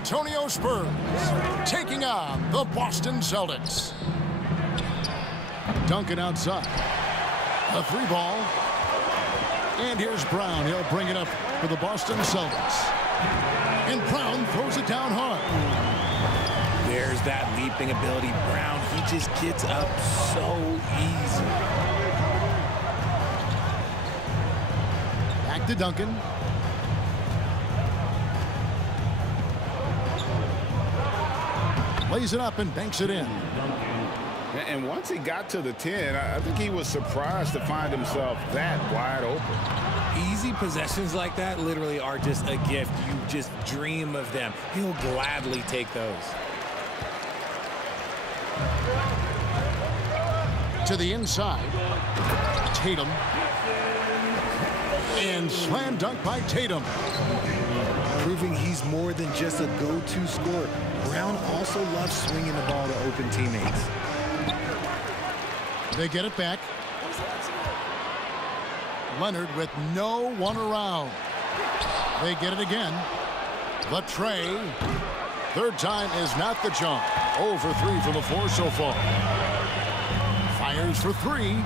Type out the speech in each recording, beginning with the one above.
Antonio Spurs taking on the Boston Celtics. Duncan outside. A three ball. And here's Brown. He'll bring it up for the Boston Celtics. And Brown throws it down hard. There's that leaping ability. Brown, he just gets up so easy. Back to Duncan. Lays it up and banks it in. And once he got to the 10, I think he was surprised to find himself that wide open. Easy possessions like that literally are just a gift. You just dream of them. He'll gladly take those. To the inside. Tatum. And slam dunk by Tatum. Proving he's more than just a go-to scorer. Brown also loves swinging the ball to open teammates. They get it back. Leonard with no one around. They get it again. The tray. Third time is not the jump. 0 for 3 from the floor so far. Fires for 3.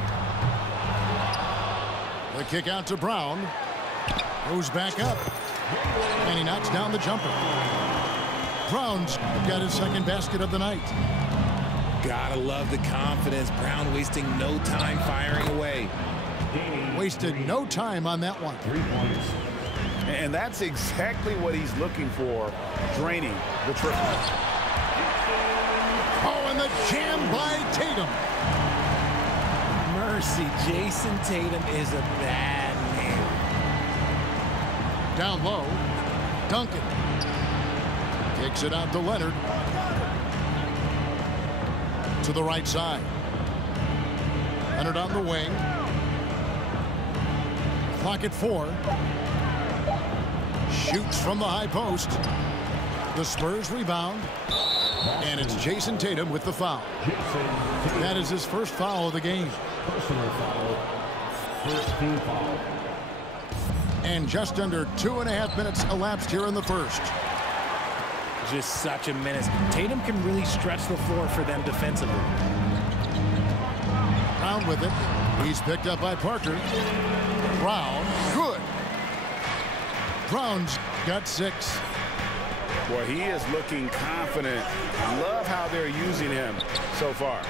The kick out to Brown. Goes back up. And he knocks down the jumper. Brown's got his second basket of the night. Gotta love the confidence. Brown wasting no time firing away. Wasted no time on that one. 3 points. And that's exactly what he's looking for, draining the triple. Oh, and the jam by Tatum. Mercy, Jason Tatum is a bad man. Down low, Duncan. Kicks it out to Leonard. To the right side. Leonard on the wing. Clock at 4. Shoots from the high post. The Spurs rebound. And it's Jason Tatum with the foul. That is his first foul of the game. Personal foul. First team foul. And just under 2.5 minutes elapsed here in the first. Just such a menace. Tatum can really stretch the floor for them defensively. Brown with it. He's picked up by Parker. Brown, good. Brown's got 6. Boy, he is looking confident. Love how they're using him so far.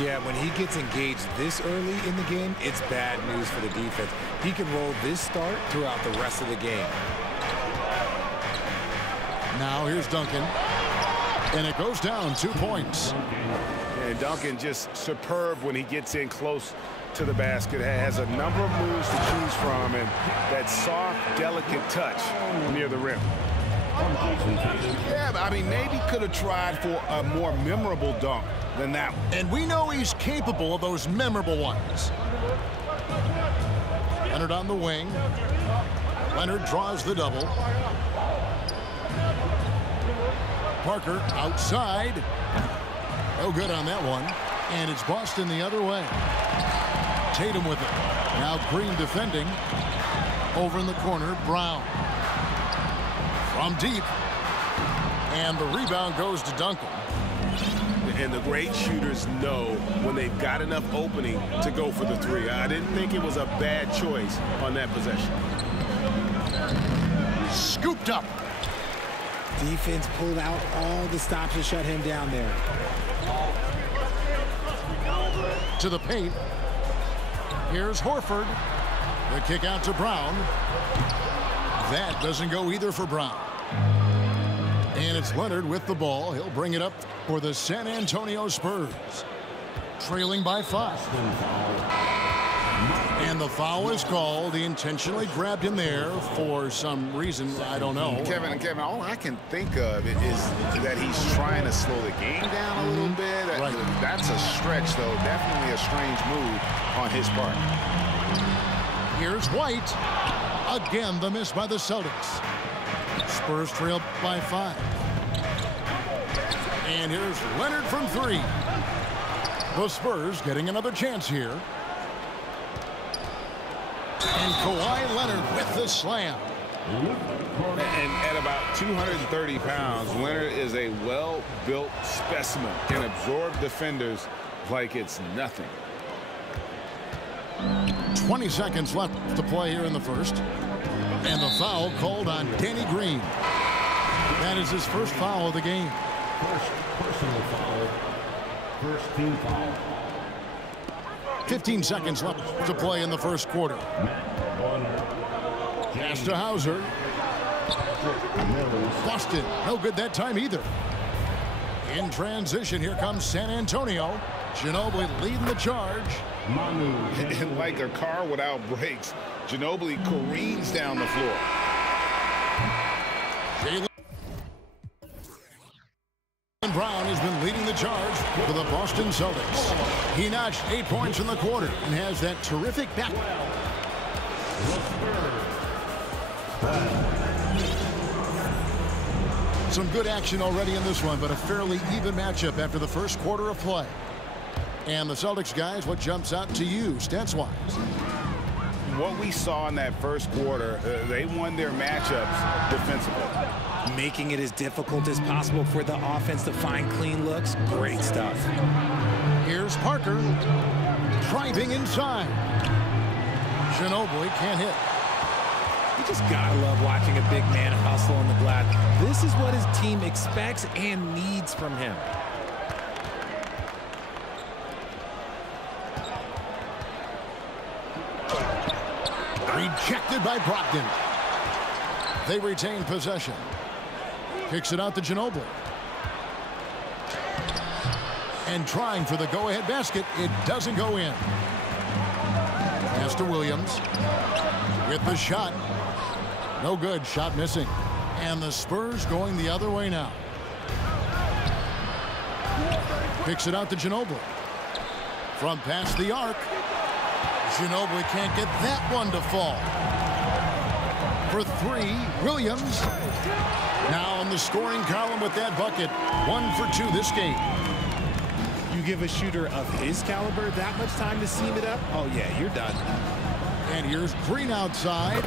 Yeah, when he gets engaged this early in the game, it's bad news for the defense. He can roll this start throughout the rest of the game. Now here's Duncan. And it goes down 2 points. And Duncan just superb when he gets in close to the basket. Has a number of moves to choose from, and that soft, delicate touch near the rim. Yeah, but I mean, maybe could have tried for a more memorable dunk than that one. And we know he's capable of those memorable ones. Leonard on the wing. Leonard draws the double. Parker outside. No good on that one. And it's Boston the other way. Tatum with it. Now Green defending. Over in the corner, Brown. From deep. And the rebound goes to Duncan. And the great shooters know when they've got enough opening to go for the 3. I didn't think it was a bad choice on that possession. Scooped up. Defense pulled out all the stops to shut him down there. To the paint. Here's Horford. The kick out to Brown. That doesn't go either for Brown. And it's Leonard with the ball. He'll bring it up for the San Antonio Spurs. Trailing by 5. And the foul is called. He intentionally grabbed him there for some reason. I don't know. Kevin, all I can think of is that he's trying to slow the game down a little bit. Right. That's a stretch, though. Definitely a strange move on his part. Here's White. Again, the miss by the Celtics. Spurs trail by 5. And here's Leonard from 3. The Spurs getting another chance here. And Kawhi Leonard with the slam. And at about 230 pounds, Leonard is a well-built specimen. Can absorb defenders like it's nothing. 20 seconds left to play here in the first. And the foul called on Danny Green. That is his first foul of the game. First personal foul. First team foul. 15 seconds left to play in the first quarter. Pass to Hauser. Boston, no good that time either. In transition, here comes San Antonio. Ginobili leading the charge. And like a car without brakes, Ginobili careens down the floor. Jaylen Brown has been leading the charge for the Boston Celtics. He notched 8 points in the quarter and has that terrific back. Some good action already in this one, but a fairly even matchup after the first quarter of play. And the Celtics guys, what jumps out to you, stats-wise? What we saw in that first quarter, they won their matchups defensively. Making it as difficult as possible for the offense to find clean looks. Great stuff. Here's Parker. Driving inside. Ginobili can't hit. You just gotta love watching a big man hustle on the glass. This is what his team expects and needs from him. Rejected by Brogdon. They retain possession. Kicks it out to Ginobili. And trying for the go-ahead basket. It doesn't go in. Pass to Williams. With the shot. No good. Shot missing. And the Spurs going the other way now. Kicks it out to Ginobili. From past the arc. Ginobili can't get that one to fall. For three, Williams. Now in the scoring column with that bucket. 1 for 2 this game. You give a shooter of his caliber that much time to seam it up? Oh, yeah, you're done. And here's Green outside.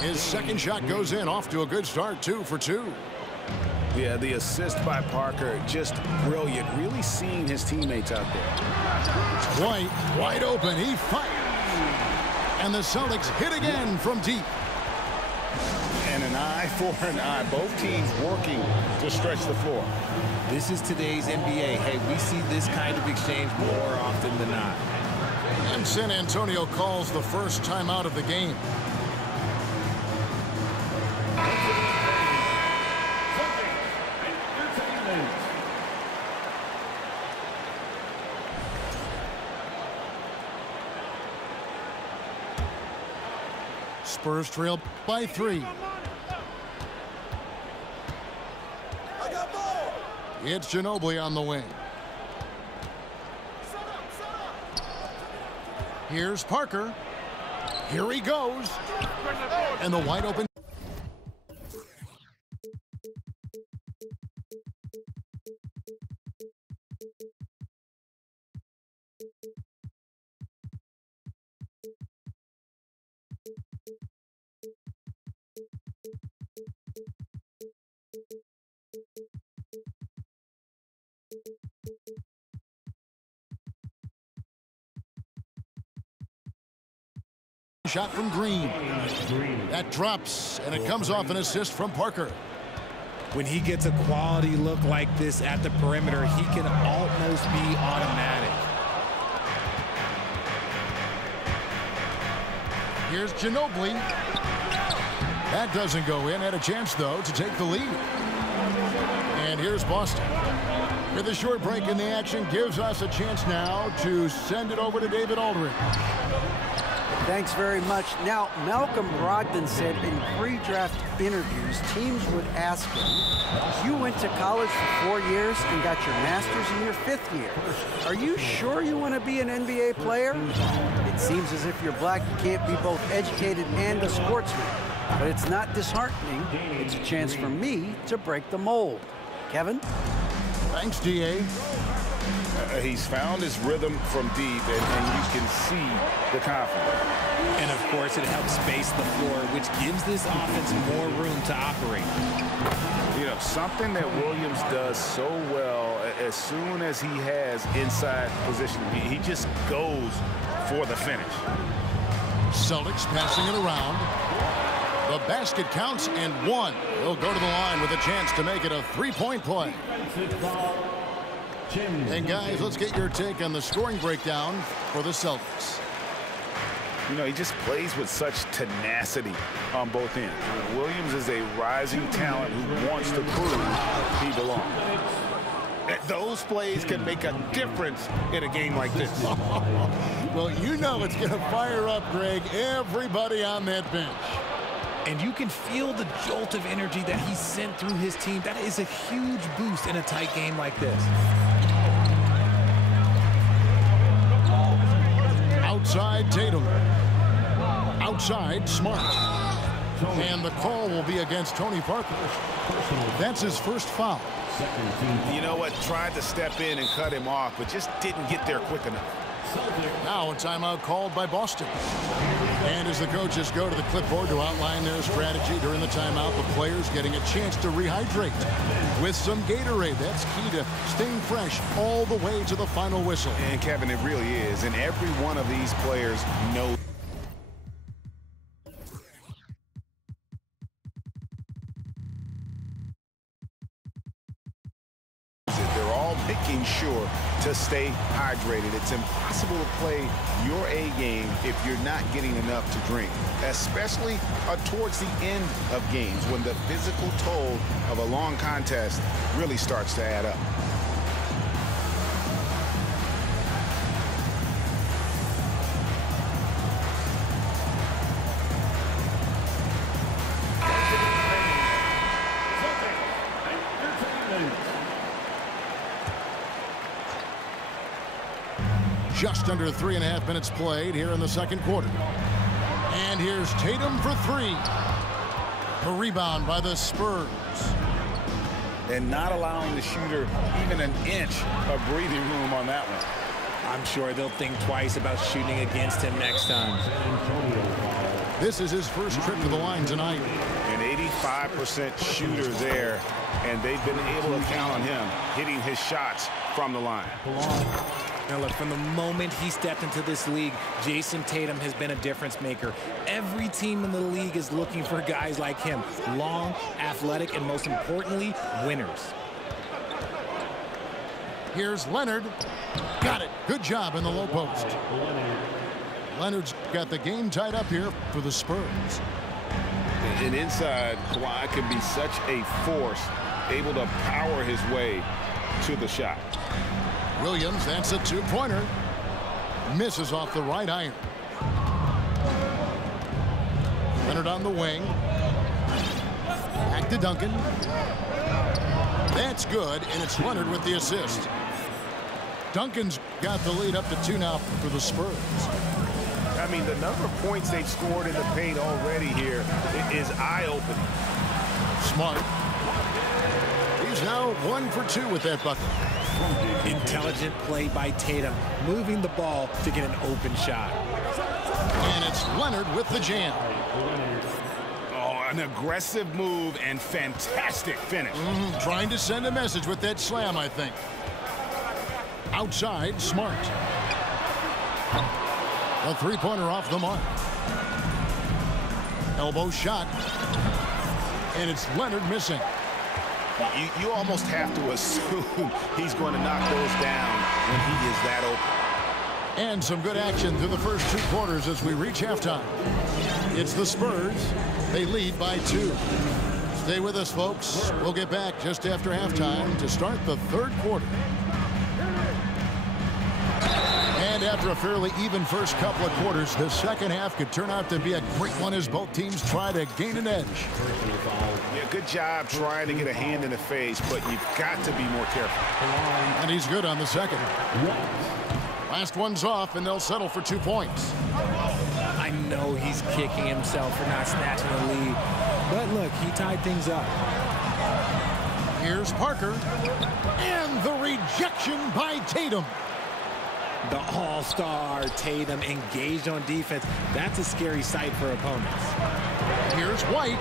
His second shot goes in. Off to a good start. 2 for 2. Yeah, the assist by Parker, just brilliant. Really seeing his teammates out there. White, wide open. He fires. And the Celtics hit again from deep. And an eye for an eye. Both teams working to stretch the floor. This is today's NBA. Hey, we see this kind of exchange more often than not. And San Antonio calls the first timeout of the game. Spurs trail by 3. It's Ginobili on the wing. Here's Parker. Here he goes. And the wide open. Shot from Green. That drops, and it comes off an assist from Parker. When he gets a quality look like this at the perimeter, he can almost be automatic. Here's Ginobili. That doesn't go in. Had a chance, though, to take the lead. And here's Boston. With a short break in the action, gives us a chance now to send it over to David Aldridge. Thanks very much. Now, Malcolm Brogdon said in pre-draft interviews, teams would ask him, you went to college for 4 years and got your master's in your 5th year. Are you sure you want to be an NBA player? It seems as if you're black, you can't be both educated and a sportsman. But it's not disheartening. It's a chance for me to break the mold. Kevin? Thanks, D.A. He's found his rhythm from deep, and you can see the confidence. And, of course, it helps space the floor, which gives this offense more room to operate. You know, something that Williams does so well, as soon as he has inside position, he just goes for the finish. Celtics passing it around. The basket counts and one. He'll go to the line with a chance to make it a three-point play. And guys, let's get your take on the scoring breakdown for the Celtics. You know, he just plays with such tenacity on both ends. Williams is a rising talent who wants to prove he belongs. Those plays can make a difference in a game like this. Well, you know it's going to fire up, Greg, everybody on that bench. And you can feel the jolt of energy that he sent through his team. That is a huge boost in a tight game like this. Outside Tatum. Outside Smart. And the call will be against Tony Parker. That's his first foul. You know what? Tried to step in and cut him off, but just didn't get there quick enough. Now a timeout called by Boston. And as the coaches go to the clipboard to outline their strategy during the timeout, the players getting a chance to rehydrate with some Gatorade. That's key to staying fresh all the way to the final whistle. And Kevin, it really is. And every one of these players knows making sure to stay hydrated. It's impossible to play your A game if you're not getting enough to drink, especially towards the end of games when the physical toll of a long contest really starts to add up. Just under 3.5 minutes played here in the second quarter. And here's Tatum for three. A rebound by the Spurs. And not allowing the shooter even an inch of breathing room on that one. I'm sure they'll think twice about shooting against him next time. This is his first trip to the line tonight. An 85% shooter there, and they've been able to count on him hitting his shots from the line. Now look, from the moment he stepped into this league, Jason Tatum has been a difference maker. Every team in the league is looking for guys like him. Long, athletic, and most importantly, winners. Here's Leonard. Got it. Good job in the low post. Leonard's got the game tied up here for the Spurs. And inside, Kawhi can be such a force, able to power his way to the shot. Williams, that's a two-pointer. Misses off the right iron. Leonard on the wing. Back to Duncan. That's good, and it's Leonard with the assist. Duncan's got the lead up to 2 now for the Spurs. I mean, the number of points they've scored in the paint already here is eye-opening. Smart. He's now 1 for 2 with that bucket. Intelligent play by Tatum, moving the ball to get an open shot. And it's Leonard with the jam. Oh, an aggressive move and fantastic finish. Trying to send a message with that slam, I think. Outside, Smart. A three-pointer off the mark. Elbow shot. And it's Leonard missing. You almost have to assume he's going to knock those down when he is that open. And some good action through the first 2 quarters as we reach halftime. It's the Spurs. They lead by 2. Stay with us, folks. We'll get back just after halftime to start the third quarter. And after a fairly even first couple of quarters, the second half could turn out to be a great one as both teams try to gain an edge. Yeah, good job trying to get a hand in the face, but you've got to be more careful. And he's good on the second. Last one's off, and they'll settle for 2 points. I know he's kicking himself for not snatching the lead, but look, he tied things up. Here's Parker. And the rejection by Tatum. The all-star Tatum engaged on defense. That's a scary sight for opponents. Here's White.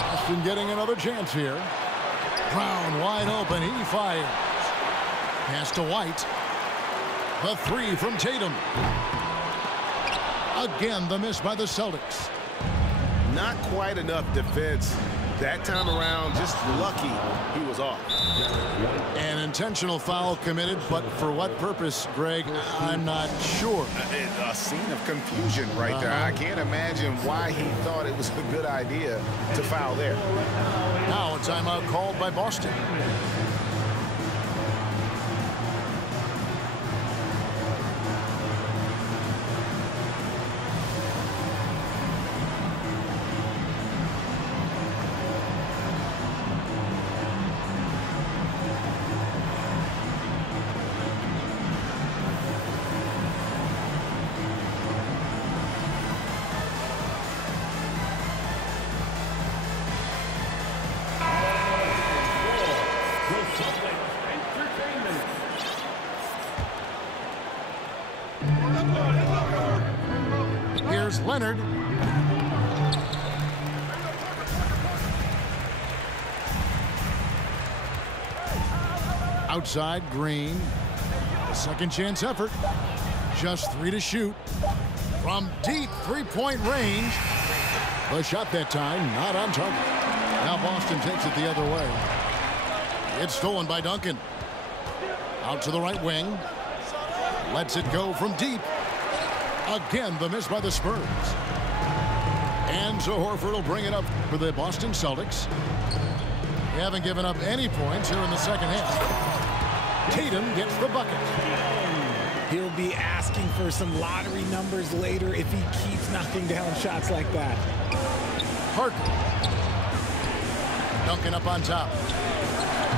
Boston getting another chance here. Brown wide open. He fires. Pass to White. The three from Tatum. Again, the miss by the Celtics. Not quite enough defense. That time around, just lucky he was off. An intentional foul committed, but for what purpose, Greg, I'm not sure. A scene of confusion right there. I can't imagine why he thought it was a good idea to foul there. Now a timeout called by Boston. Here's Leonard. Outside, Green. A second chance effort. Just 3 to shoot. From deep three-point range. The shot that time, not on target. Now Boston takes it the other way. It's stolen by Duncan. Out to the right wing. Lets it go from deep. Again, the miss by the Spurs. And so Horford will bring it up for the Boston Celtics. They haven't given up any points here in the second half. Tatum gets the bucket. He'll be asking for some lottery numbers later if he keeps knocking down shots like that. Parker. Duncan up on top.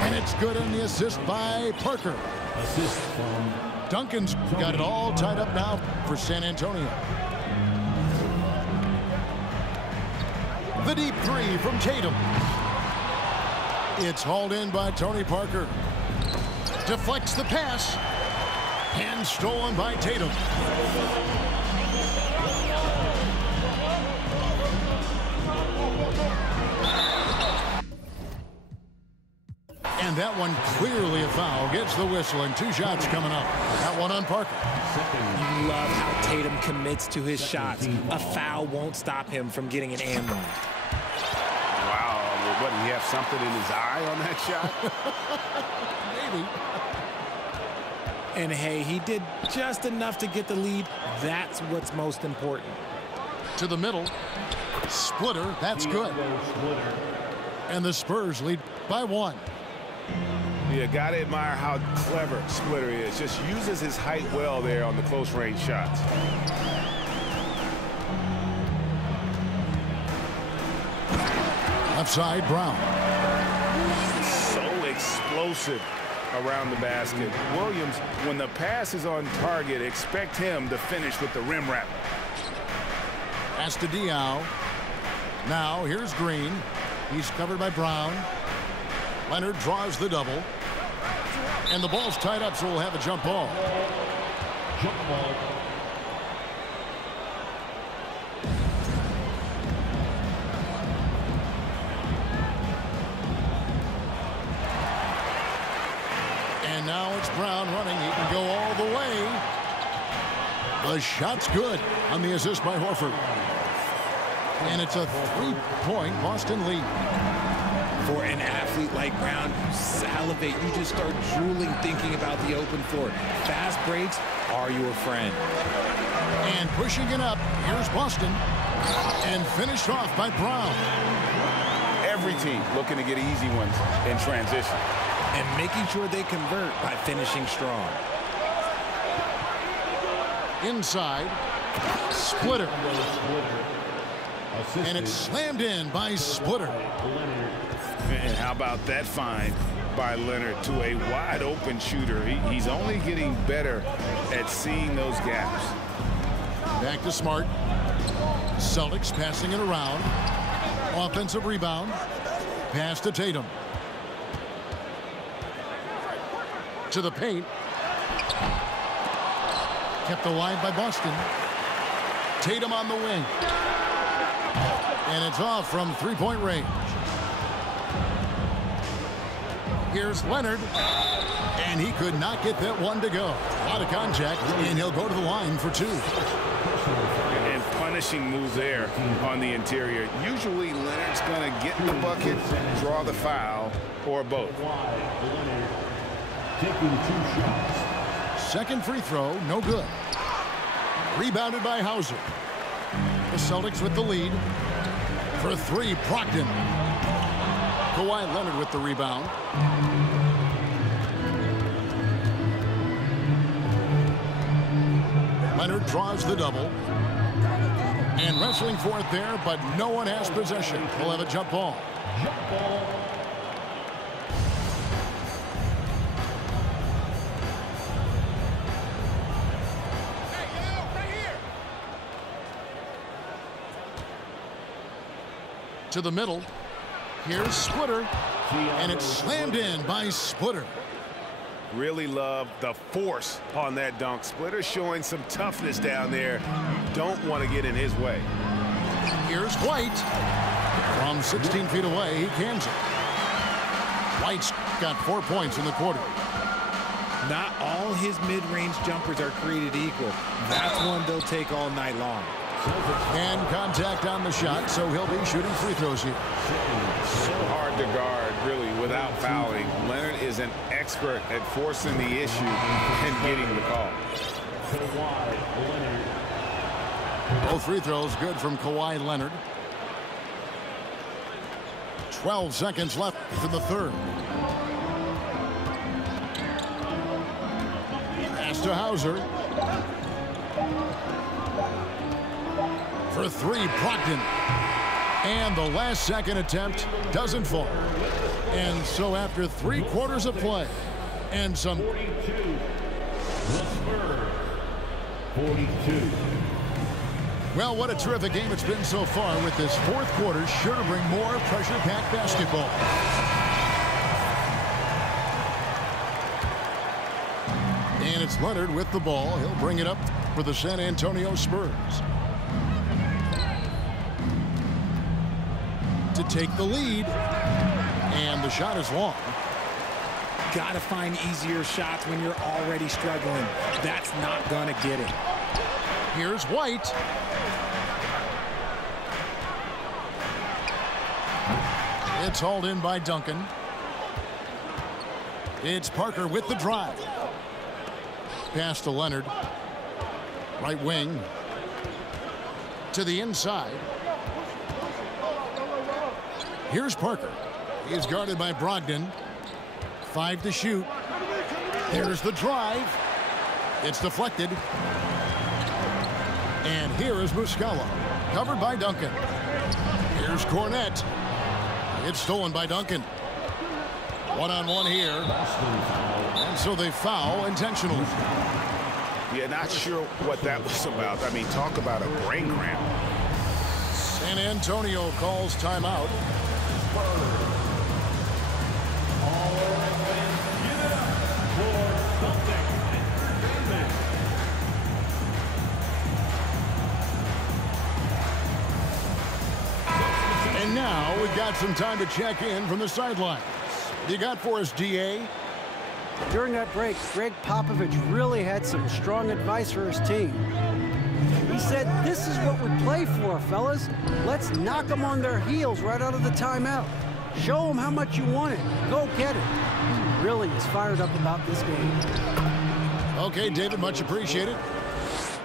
And it's good on the assist by Parker. Assist from Duncan's got it all tied up now for San Antonio. The deep three from Tatum. It's hauled in by Tony Parker. Deflects the pass. And stolen by Tatum. And that one clearly a foul. Gets the whistle and 2 shots coming up. That one on Parker. You love how Tatum commits to his shots. A foul won't stop him from getting an and one. Wow, what, did he have something in his eye on that shot? Maybe. And hey, he did just enough to get the lead. That's what's most important. To the middle. Splitter. That's good. And the Spurs lead by 1. You gotta admire how clever Splitter is. Just uses his height well there on the close range shots. Left side, Brown. So explosive around the basket. Williams, when the pass is on target, expect him to finish with the rim wrap. Pass to Diaw. Now here's Green. He's covered by Brown. Leonard draws the double. And the ball's tied up, so we'll have a jump ball. jump ball. And now it's Brown running. He can go all the way. The shot's good on the assist by Horford. And it's a 3-point Boston lead. For an athlete like Brown, you salivate. You just start drooling thinking about the open floor. Fast breaks are your friend. And pushing it up, here's Boston. And finished off by Brown. Every team looking to get easy ones in transition. And making sure they convert by finishing strong. Inside, Splitter. And it's slammed in by Splitter. And how about that find by Leonard to a wide open shooter? He's only getting better at seeing those gaps. Back to Smart. Celtics passing it around. Offensive rebound. Pass to Tatum. To the paint. Kept alive by Boston. Tatum on the wing. And it's off from three-point range. Here's Leonard. And he could not get that one to go. A lot of contact, and he'll go to the line for two. And punishing move there on the interior. Usually Leonard's going to get the bucket, draw the foul, or both. Taking 2 shots. Second free throw, no good. Rebounded by Hauser. The Celtics with the lead. For three, Brogdon. Kawhi Leonard with the rebound. Leonard draws the double. And wrestling for it there, but no one has possession. He'll have a jump ball. Jump ball. To the middle. Here's Splitter. And it's slammed in by Splitter. Really love the force on that dunk. Splitter showing some toughness down there. You don't want to get in his way. Here's White. From 16 feet away, he cans it. White's got 4 points in the quarter. Not all his mid-range jumpers are created equal. That's one they'll take all night long. And contact on the shot, so he'll be shooting free throws here. So hard to guard, really, without fouling. Leonard is an expert at forcing the issue and getting the call. Both free throws good from Kawhi Leonard. 12 seconds left for the third. Pass to Hauser. For three, Brogdon. And the last second attempt doesn't fall. And so after 3 quarters of play and some 42. The Spurs. 42. Well, what a terrific game it's been so far, with this fourth quarter sure to bring more pressure-packed basketball. And it's Leonard with the ball. He'll bring it up for the San Antonio Spurs. To take the lead. And the shot is long. Gotta find easier shots when you're already struggling. That's not gonna get it. Here's White. It's hauled in by Duncan. It's Parker with the drive. Pass to Leonard. Right wing. To the inside. Here's Parker. He's guarded by Brogdon. 5 to shoot. There's the drive. It's deflected. And here is Muscala, covered by Duncan. Here's Cornette. It's stolen by Duncan. One-on-one here. And so they foul intentionally. Yeah, not sure what that was about. I mean, talk about a brain cramp. San Antonio calls timeout. And now we've got some time to check in from the sidelines. You got for us, DA? During that break, Greg Popovich really had some strong advice for his team. He said, this is what we play for, fellas. Let's knock them on their heels right out of the timeout. Show them how much you want it. Go get it. He really is fired up about this game. Okay, David, much appreciated.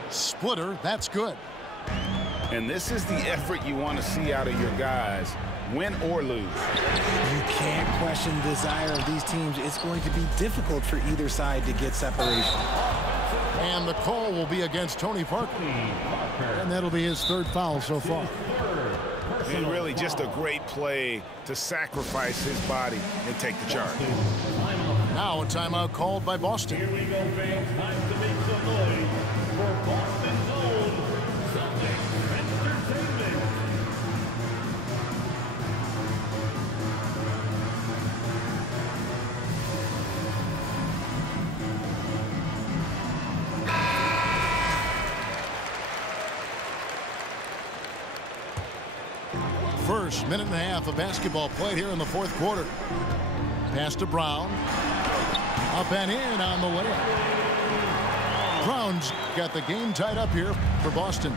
Splitter, that's good. And this is the effort you want to see out of your guys, win or lose. You can't question the desire of these teams. It's going to be difficult for either side to get separation. And the call will be against Tony Parker. And that'll be his 3rd foul so far. And really just a great play to sacrifice his body and take the charge. Now a timeout called by Boston. Here we go, fans. Time to make some noise for Boston's own Celtics Entertainment. first minute and a half of basketball played here in the fourth quarter. Pass to Brown. Up and in on the layup. Brown's got the game tied up here for Boston.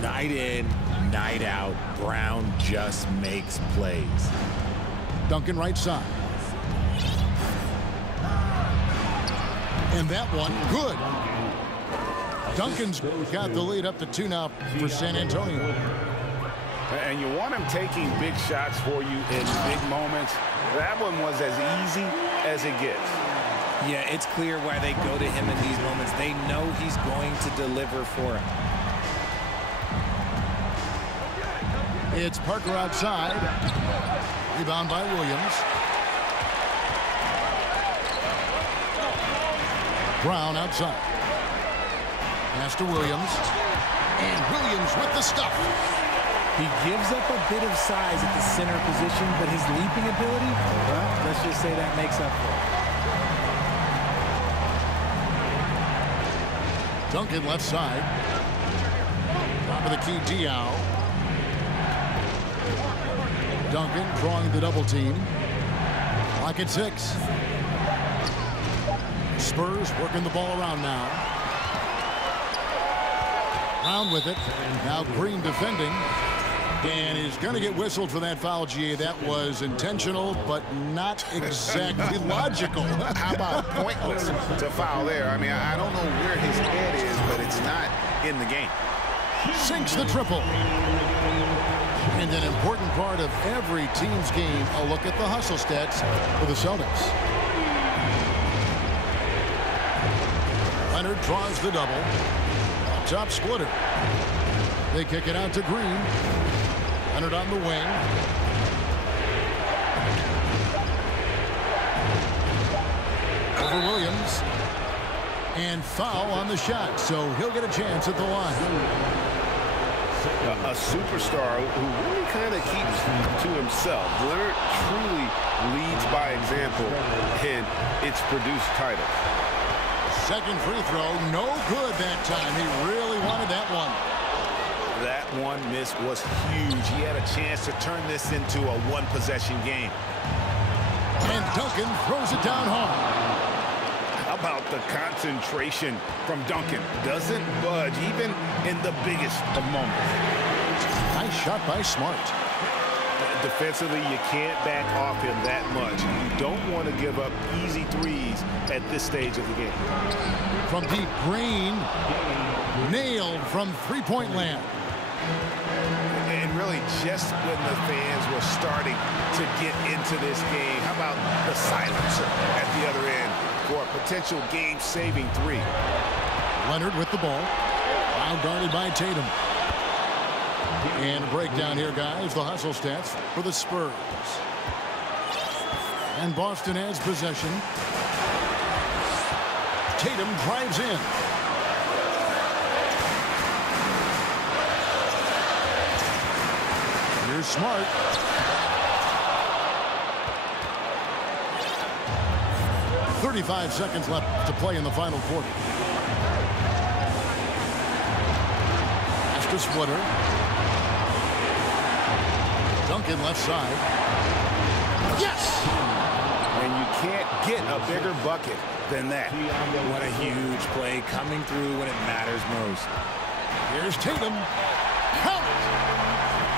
Night in, night out, Brown just makes plays. Duncan right side. And that one, good. Duncan's got the lead up to 2 now for San Antonio. And you want him taking big shots for you in big moments. That one was as easy as it gets. Yeah, it's clear why they go to him in these moments. They know he's going to deliver for him. It's Parker outside. Rebound by Williams. Brown outside. Pass to Williams. And Williams with the stuff. He gives up a bit of size at the center position, but his leaping ability, well, let's just say that makes up for it. Duncan left side. Top of the key, Diaw. Duncan drawing the double team. Clock at 6. Spurs working the ball around now. Brown with it. Now Green defending. And he's going to get whistled for that foul, GA. That was intentional, but not exactly logical. How about pointless to foul there? I mean, I don't know where his head is, but it's not in the game. Sinks the triple. And an important part of every team's game, a look at the hustle stats for the Celtics. Leonard draws the double. Top splitter. They kick it out to Green. Leonard on the wing. Over Williams. And foul on the shot, so he'll get a chance at the line. A superstar who really kind of keeps to himself. Leonard truly leads by example, and it's produced titles. Second free throw, no good that time. He really wanted that one. That one miss was huge. He had a chance to turn this into a one-possession game. And Duncan throws it down hard. How about the concentration from Duncan? Doesn't budge, even in the biggest of moments. Nice shot by Smart. Defensively, you can't back off him that much. You don't want to give up easy threes at this stage of the game. From deep, Green nailed from three-point land. And really, just when the fans were starting to get into this game, how about the silencer at the other end for a potential game-saving three? Leonard with the ball. Now guarded by Tatum. And a breakdown here, guys. The hustle stats for the Spurs. And Boston has possession. Tatum drives in. Here's Smart. .35 seconds left to play in the final quarter. Pass to Splitter. Duncan left side. Yes! And you can't get a bigger bucket than that. What a huge play coming through when it matters most. Here's Tatum. Count it!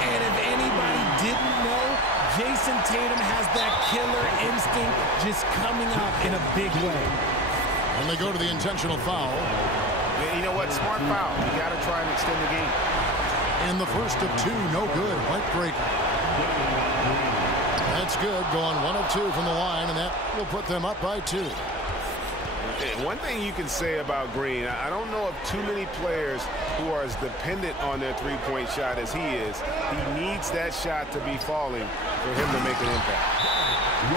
And if anybody didn't know, Jason Tatum has that killer instinct just coming out in a big way. And they go to the intentional foul. Yeah, you know what? Smart foul. You got to try and extend the game. And the first of 2, no good. Heartbreaker. That's good. Going 1 of 2 from the line, and that will put them up by 2. One thing you can say about Green, I don't know of too many players who are as dependent on their three-point shot as he is. He needs that shot to be falling for him to make an impact.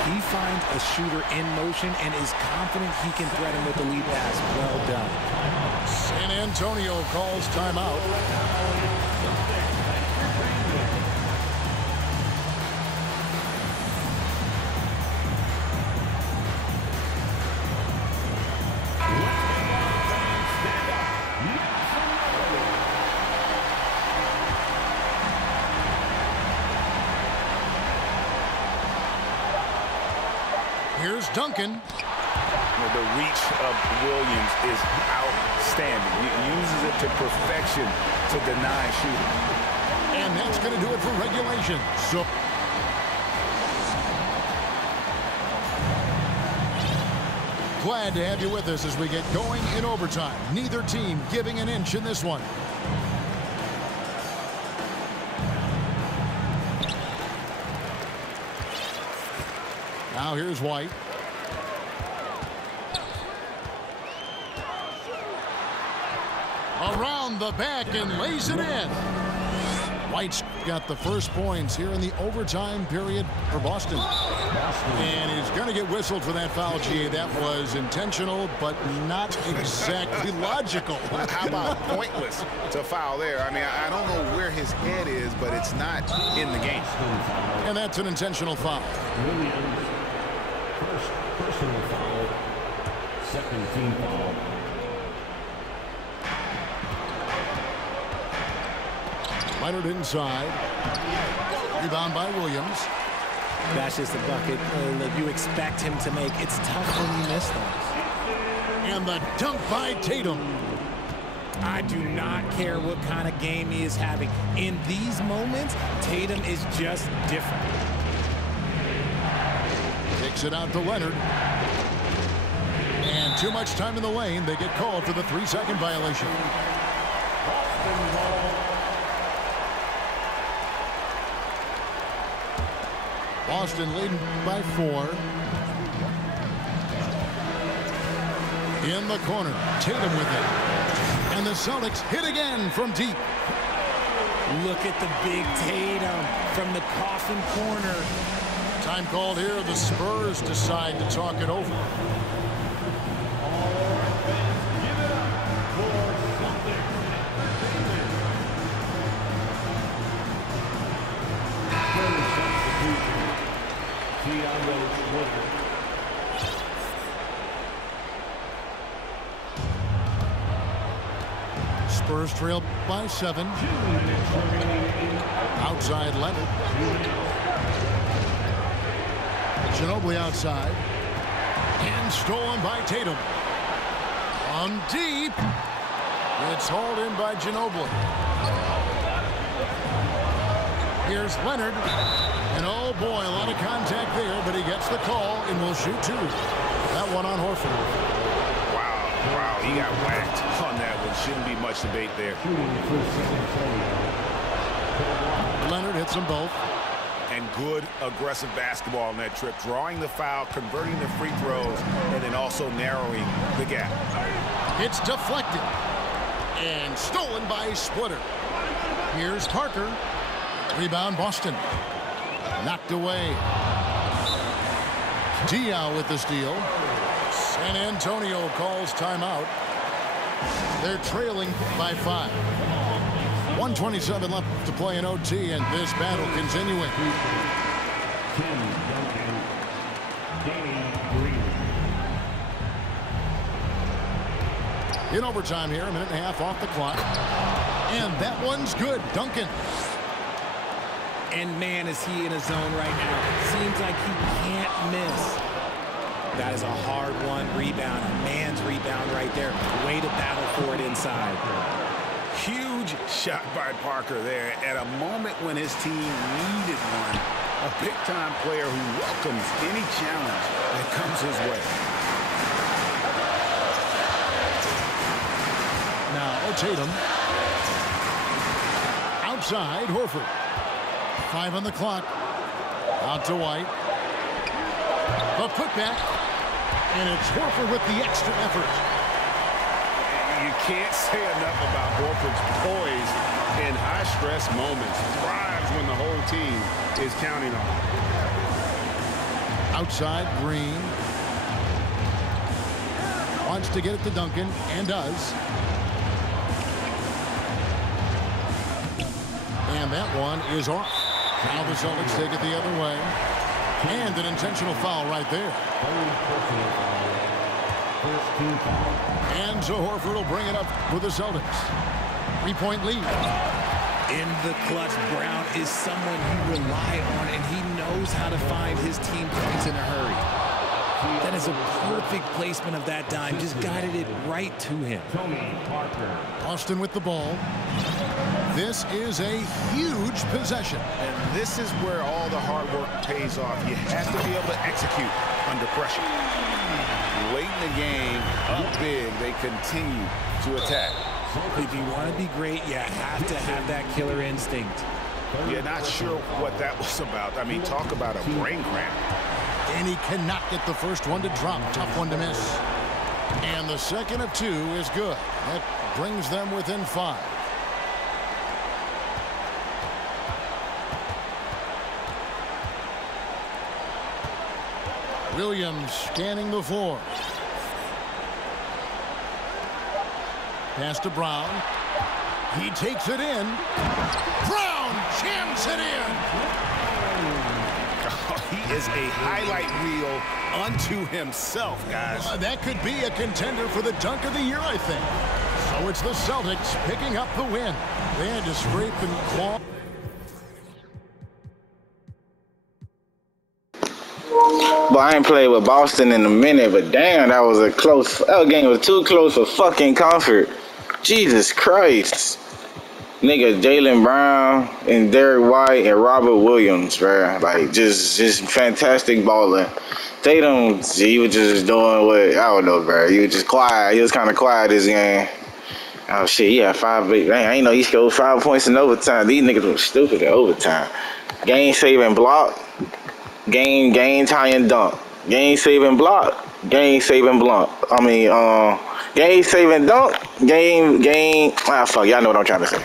He finds a shooter in motion and is confident he can threaten with the lead pass. Well done. San Antonio calls timeout. Here's Duncan. The reach of Williams is outstanding. He uses it to perfection to deny shooting. And that's going to do it for regulation. So glad to have you with us as we get going in overtime. Neither team giving an inch in this one. Now here's White. Around the back and lays it in. White's got the first points here in the overtime period for Boston. And he's going to get whistled for that foul, GA. That was intentional, but not exactly logical. How about pointless to foul there? I mean, I don't know where his head is, but it's not in the game. And that's an intentional foul. Williams, first personal foul, second team foul. Leonard inside. Rebound by Williams. That's just a bucket that you expect him to make. It's tough when you miss those. And the dunk by Tatum. I do not care what kind of game he is having. In these moments, Tatum is just different. Takes it out to Leonard. And too much time in the lane. They get called for the 3-second violation. Boston leading by 4. In the corner, Tatum with it. And the Celtics hit again from deep. Look at the big Tatum from the coffin corner. Time called here. The Spurs decide to talk it over. Spurs trail by 7. Outside Leonard. Ginobili outside. And stolen by Tatum. On deep. It's hauled in by Ginobili. Here's Leonard. And oh boy, a lot of contact there, but he gets the call and will shoot 2. That one on Horford. Wow, he got whacked on that one. Shouldn't be much debate there. Leonard hits them both. And good aggressive basketball on that trip. Drawing the foul, converting the free throws, and then also narrowing the gap. It's deflected. And stolen by Splitter. Here's Parker. Rebound Boston. Knocked away. Diaw with the steal. San Antonio calls timeout. They're trailing by 5. 1:27 left to play in OT, and this battle continuing. In overtime here, a minute and a half off the clock. And that one's good. Duncan. And man, is he in a zone right now. Seems like he can't miss. That is a hard-won rebound, a man's rebound right there. Way to battle for it inside. Huge shot by Parker there at a moment when his team needed one. A big-time player who welcomes any challenge that comes his way. Now, Tatum. Outside, Horford. 5 on the clock. Out to White. The putback. And it's Horford with the extra effort. You can't say enough about Horford's poise in high-stress moments. Thrives when the whole team is counting on him. Outside, Green. Wants to get it to Duncan, and does. And that one is off. Now the Celtics take it the other way. And an intentional foul right there. And so Horford will bring it up for the Celtics. 3-point lead. In the clutch, Brown is someone you rely on, and he knows how to find his team points in a hurry. is a perfect placement of that dime. Just guided it right to him. Boston with the ball. This is a huge possession. And this is where all the hard work pays off. You have to be able to execute under pressure. Late in the game, up big, they continue to attack. If you want to be great, you have to have that killer instinct. You're not sure what that was about. I mean, talk about a brain cramp. And he cannot get the first one to drop. Tough one to miss. And the second of 2 is good. That brings them within 5. Williams scanning the floor. Pass to Brown. He takes it in. Brown jams it in. Oh, he is a highlight reel unto himself, guys. That could be a contender for the dunk of the year, I think. So it's the Celtics picking up the win. They had to scrape and claw. But I ain't played with Boston in a minute, but damn, that was a close. That game was too close for fucking comfort. Jesus Christ. Nigga, Jaylen Brown and Derek White and Robert Williams, bro. Like, just fantastic balling. Tatum, he was just doing what, I don't know, bro. He was just quiet. He was kind of quiet this game. Oh, shit, he had 5 big. Man, I ain't know he scored 5 points in overtime. These niggas were stupid in overtime. Game-saving block. Game-tying dunk. Game-saving block. Game-saving block. I mean, game-saving dunk. Fuck, y'all know what I'm trying to say.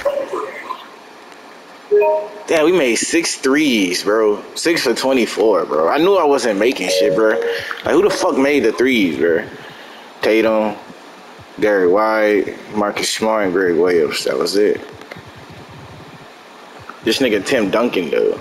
Damn, we made 6 threes, bro. 6 for 24, bro. I knew I wasn't making shit, bro. Like, who the fuck made the threes, bro? Tatum, Derek White, Marcus Smart, and Greg Williams. That was it. This nigga Tim Duncan, though.